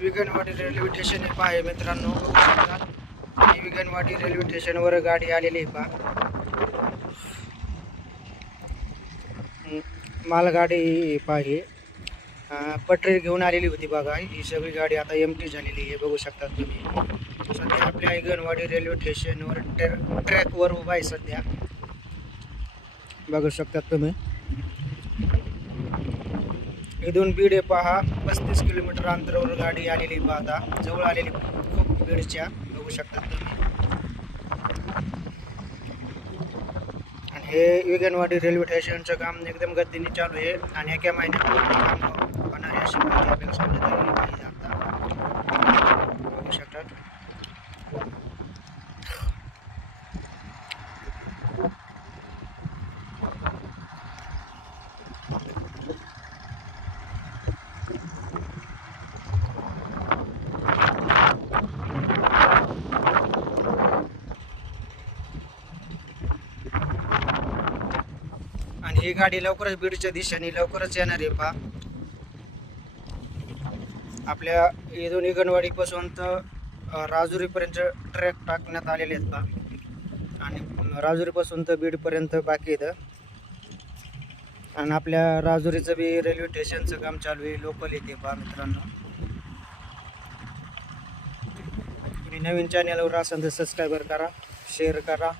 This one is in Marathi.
विगणवाडी रेल्वे स्टेशन हे पहा मित्रांनो. विघनवाडी ही विगणवाडी रेल्वे स्टेशनवर गाडी आलेली आहे पहा. मालगाडी ही. पटरी घेऊन आलेली होती बघा. ही सगळी गाडी आता एम टी झालेली आहे बघू शकता तुम्ही. सध्या आपल्या विगणवाडी रेल्वे स्टेशनवर ट्रॅकवर उभा आहे सध्या. बघू शकता तुम्ही. इथून बीड हे पहा. पस्तीस किलोमीटर अंतरावर गाडी आलेली पाहता. जवळ आलेली खूप बीडच्या. बघू शकता तुम्ही. आणि हे विगनवाडी रेल्वे स्टेशनचं काम एकदम गतीने चालू आहे. आणि एका महिन्यात काम होणार आहे अशी माहिती आपल्याला समजत आलेली पाहिजे आता बघू शकतात आणि ही गाडी लवकरच बीडच्या दिशेने लवकरच येणार आहे पहा. आपल्या इथून इगणवाडीपासून तर राजुरीपर्यंत ट्रॅक टाकण्यात आलेले आहेत पहा. आणि राजुरीपासून तर बीडपर्यंत बाकी आहे इथं. आणि आपल्या राजुरीचं बी रेल्वे स्टेशनचं काम चालू आहे लोकल येते पहा मित्रांनो. तुम्ही नवीन चॅनलवर असाल तर सबस्क्राईबर करा शेअर करा.